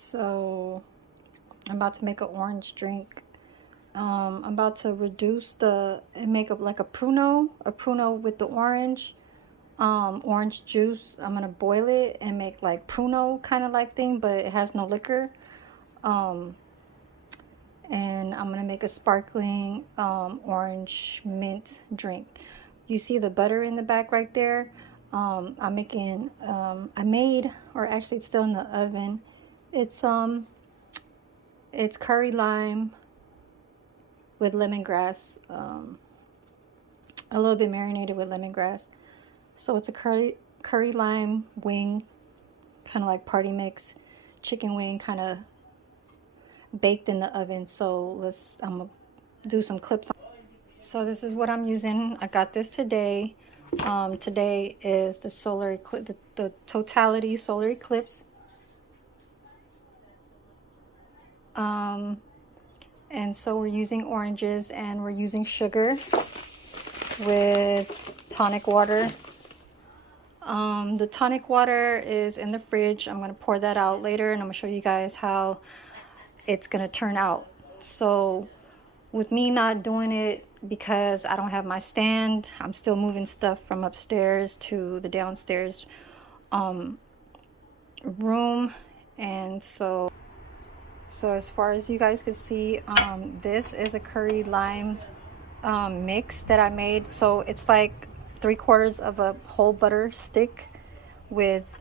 So I'm about to make an orange drink. I'm about to reduce the and make up like a pruno with the orange juice. I'm gonna boil it and make like pruno kind of like thing, but it has no liquor. Um, and I'm gonna make a sparkling orange mint drink. You see the butter in the back right there. I'm making. I made, or actually it's still in the oven. It's it's curry lime with lemongrass, a little bit marinated with lemongrass. So it's a curry lime wing, kind of like party mix, chicken wing, kind of baked in the oven. So I'm gonna do some clips. So this is what I'm using. I got this today. Today is the solar eclipse, the totality solar eclipse. Um, and so we're using oranges and we're using sugar with tonic water. The tonic water is in the fridge. I'm going to pour that out later and I'm going to show you guys how it's going to turn out. So with me not doing it because I don't have my stand, I'm still moving stuff from upstairs to the downstairs room. And so as far as you guys can see, this is a curry lime mix that I made. So it's like 3/4 of a whole butter stick with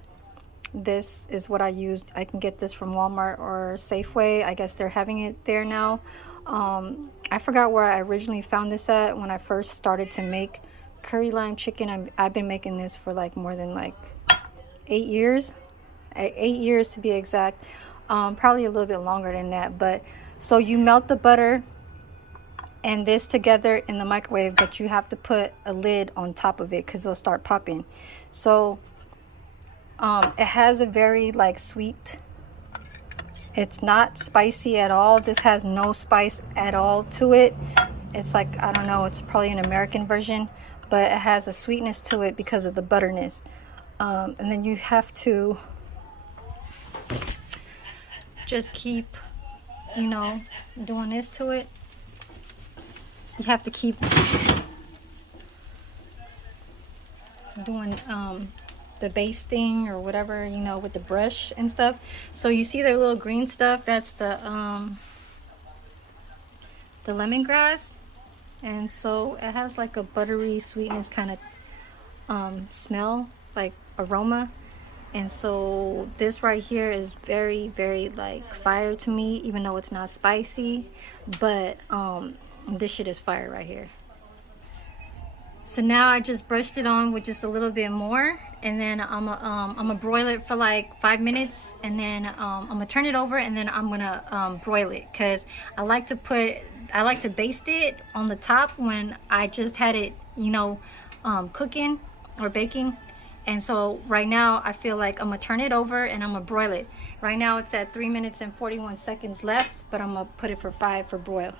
this is what I used. I can get this from Walmart or Safeway. I guess they're having it there now. I forgot where I originally found this at when I first started to make curry lime chicken. I've been making this for like more than like 8 years. 8 years to be exact. Probably a little bit longer than that. But so you melt the butter and this together in the microwave, but you have to put a lid on top of it because it'll start popping. So it has a very like sweet, it's not spicy at all. This has no spice at all to it. It's like, I don't know, it's probably an American version, but it has a sweetness to it because of the butterness. And then you have to just keep, you know, doing this to it. You have to keep doing the basting or whatever, you know, with the brush and stuff. So you see the little green stuff, that's the lemongrass. And so it has like a buttery sweetness kind of smell, like aroma. And so this right here is very, very like fire to me, even though it's not spicy. But this shit is fire right here. So now I just brushed it on with just a little bit more, and then I'm gonna broil it for like 5 minutes, and then I'm gonna turn it over, and then I'm gonna broil it because I like to baste it on the top when I just had it, you know, cooking or baking. And so right now I feel like I'm gonna turn it over and I'm gonna broil it. Right now it's at 3 minutes and 41 seconds left, but I'm gonna put it for 5 for broil.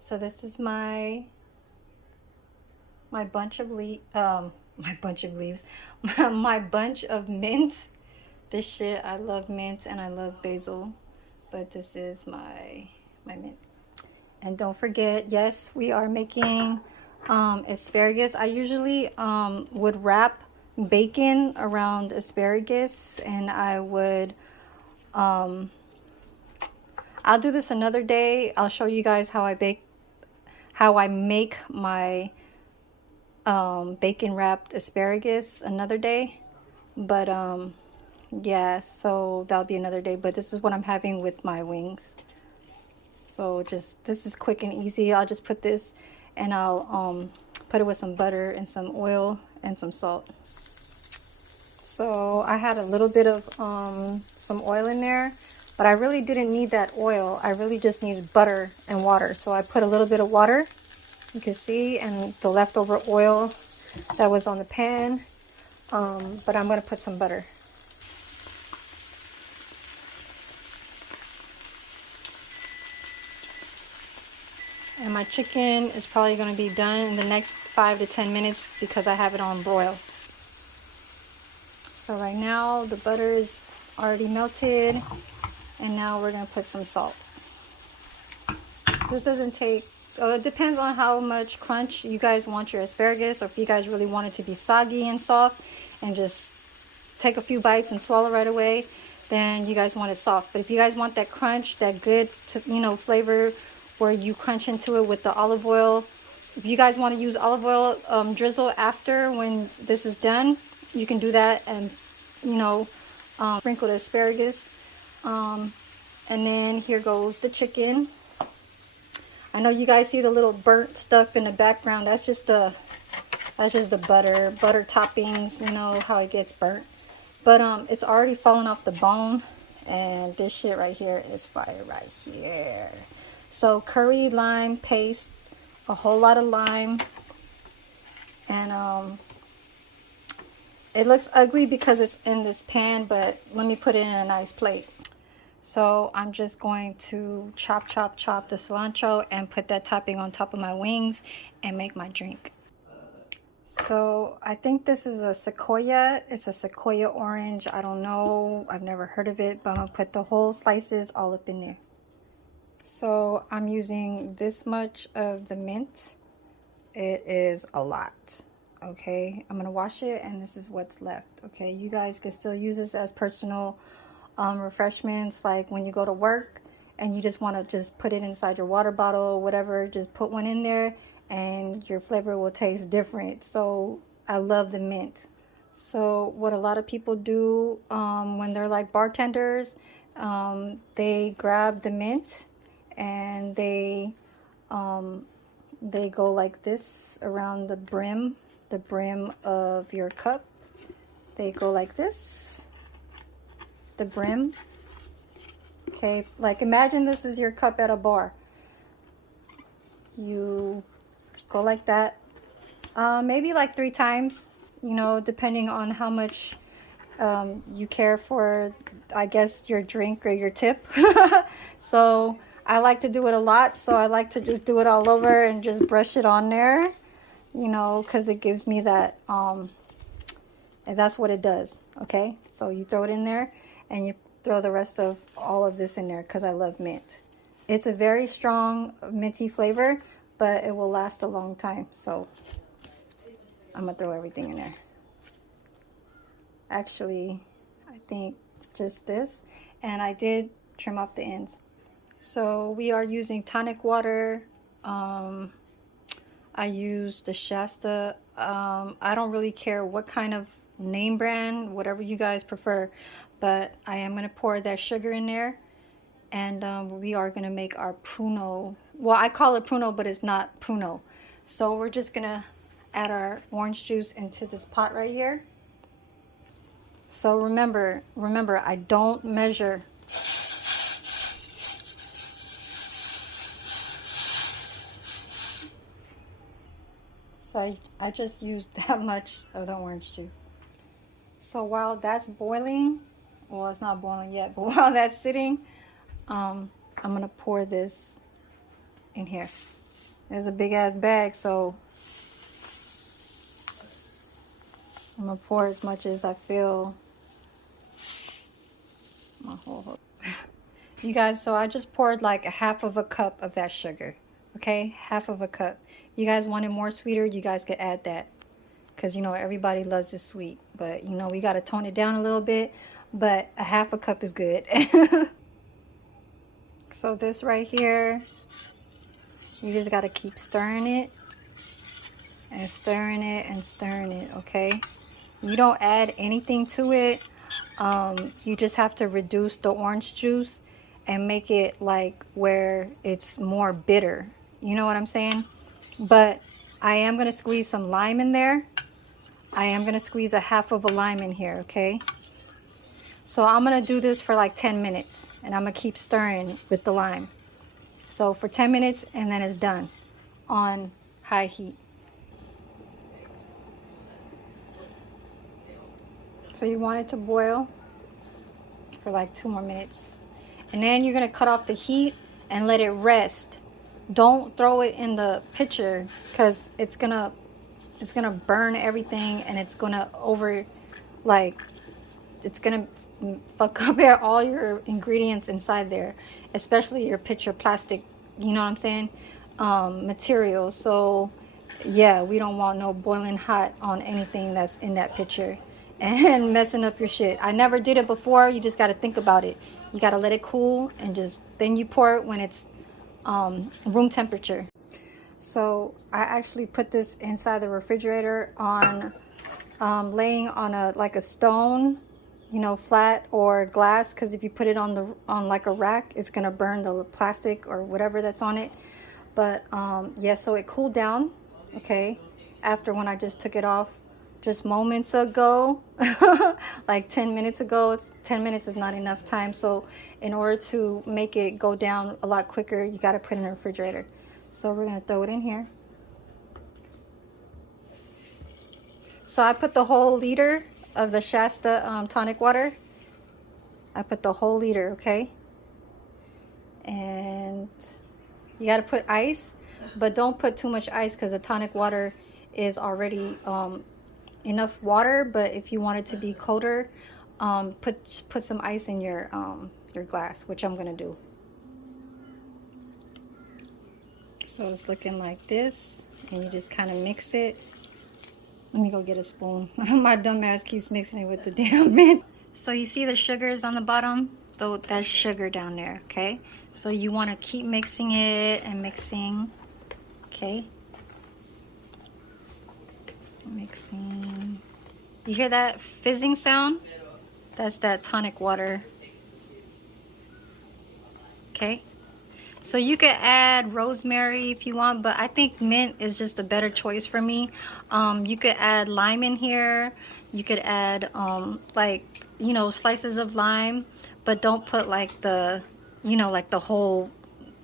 So this is my bunch of leaves, my bunch of mint. This shit, I love mint and I love basil, but this is my mint. And don't forget, yes, we are making asparagus. I usually would wrap bacon around asparagus, and I would I'll do this another day. I'll show you guys how I make my bacon wrapped asparagus another day. But yeah, so that'll be another day. But this is what I'm having with my wings. So this is quick and easy. I'll just put this and I'll put it with some butter and some oil and some salt. So I had a little bit of some oil in there, but I really didn't need that oil. I really just needed butter and water. So I put a little bit of water, you can see, and the leftover oil that was on the pan. But I'm going to put some butter. And my chicken is probably going to be done in the next 5 to 10 minutes because I have it on broil. So right now the butter is already melted. And now we're gonna put some salt. This doesn't take, it depends on how much crunch you guys want your asparagus, or if you guys really want it to be soggy and soft and just take a few bites and swallow right away, then you guys want it soft. But if you guys want that crunch, that good, flavor where you crunch into it with the olive oil, if you guys want to use olive oil drizzle after when this is done, you can do that, and sprinkle the asparagus. And then here goes the chicken. I know you guys see the little burnt stuff in the background. That's just the butter toppings. You know how it gets burnt. But it's already fallen off the bone, and this shit right here is fire right here. So curry lime paste, a whole lot of lime, and it looks ugly because it's in this pan, but let me put it in a nice plate. So I'm just going to chop the cilantro and put that topping on top of my wings and make my drink. So I think this is a sequoia. It's a sequoia orange. I don't know. I've never heard of it, but I'm going to put the whole slices all up in there. So I'm using this much of the mint. It is a lot. Okay, I'm going to wash it, and this is what's left. Okay, you guys can still use this as personal refreshments, like when you go to work and you just want to just put it inside your water bottle or whatever, just put one in there and your flavor will taste different. So I love the mint. So what a lot of people do when they're like bartenders, they grab the mint and they go like this around the brim of your cup. They go like this, the brim. Okay, like imagine this is your cup at a bar. You go like that, maybe like 3 times, depending on how much you care for, I guess, your drink or your tip. So I like to do it a lot, so I like to just do it all over and just brush it on there, because it gives me that, and that's what it does. Okay, so you throw it in there and you throw the rest of all of this in there because I love mint. It's a very strong minty flavor, but it will last a long time. So I'm gonna throw everything in there. Actually, I think just this, and I did trim off the ends. So we are using tonic water. I use the Shasta. I don't really care what kind of name brand, whatever you guys prefer, but I am going to pour that sugar in there, and we are going to make our pruno. Well, I call it pruno, but it's not pruno. So we're just going to add our orange juice into this pot right here. So remember, I don't measure. So I just used that much of the orange juice. So while that's boiling, well, it's not boiling yet, but while that's sitting, I'm gonna pour this in here. There's a big ass bag, so I'm gonna pour as much as I feel. My whole you guys, so I just poured like a half of a cup of that sugar. Okay, half of a cup. You guys wanted more sweeter, you guys could add that, because everybody loves it sweet, but we got to tone it down a little bit, but a half a cup is good. So this right here, you just got to keep stirring it and stirring it and stirring it. Okay, you don't add anything to it. You just have to reduce the orange juice and make it like where it's more bitter. You know what I'm saying? But I am going to squeeze some lime in there. I am going to squeeze a half of a lime in here, okay? So I'm going to do this for like 10 minutes, and I'm going to keep stirring with the lime. So for 10 minutes, and then it's done on high heat. So you want it to boil for like 2 more minutes. And then you're going to cut off the heat and let it rest. Don't throw it in the pitcher, because it's gonna burn everything, and it's gonna fuck up all your ingredients inside there, especially your pitcher plastic, you know what I'm saying, material. So yeah, we don't want no boiling hot on anything that's in that pitcher and messing up your shit. I never did it before. You just got to think about it. You got to let it cool and just then you pour it when it's room temperature. So I actually put this inside the refrigerator on laying on a like a stone, you know, flat or glass, because if you put it on the like a rack, it's gonna burn the plastic or whatever that's on it. But yeah, so it cooled down, okay, after when I just took it off just moments ago. Like 10 minutes ago. 10 minutes is not enough time, so in order to make it go down a lot quicker, you got to put it in the refrigerator. So we're gonna throw it in here. So I put the whole liter of the Shasta tonic water. I put the whole liter, okay? And you got to put ice, but don't put too much ice because the tonic water is already enough water. But if you want it to be colder, put some ice in your glass, which I'm gonna do. So it's looking like this, and you just kind of mix it. Let me go get a spoon. My dumb ass keeps mixing it with the damn mint. So you see the sugars on the bottom? So that's sugar down there, okay? So you want to keep mixing it and mixing, okay? Mixing. You hear that fizzing sound? That's that tonic water, okay? So you could add rosemary if you want, but I think mint is just a better choice for me. You could add lime in here. You could add like, you know, slices of lime, but don't put like the, you know, like the whole,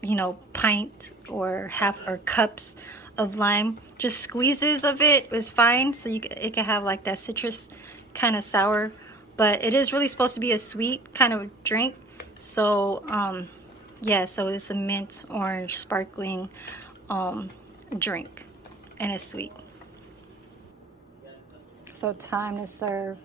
you know, pint or half or cups of lime. Just squeezes of it is fine. So it can have like that citrus kind of sour, but it is really supposed to be a sweet kind of drink. So yeah, so it's a mint orange sparkling drink, and it's sweet. So time to serve.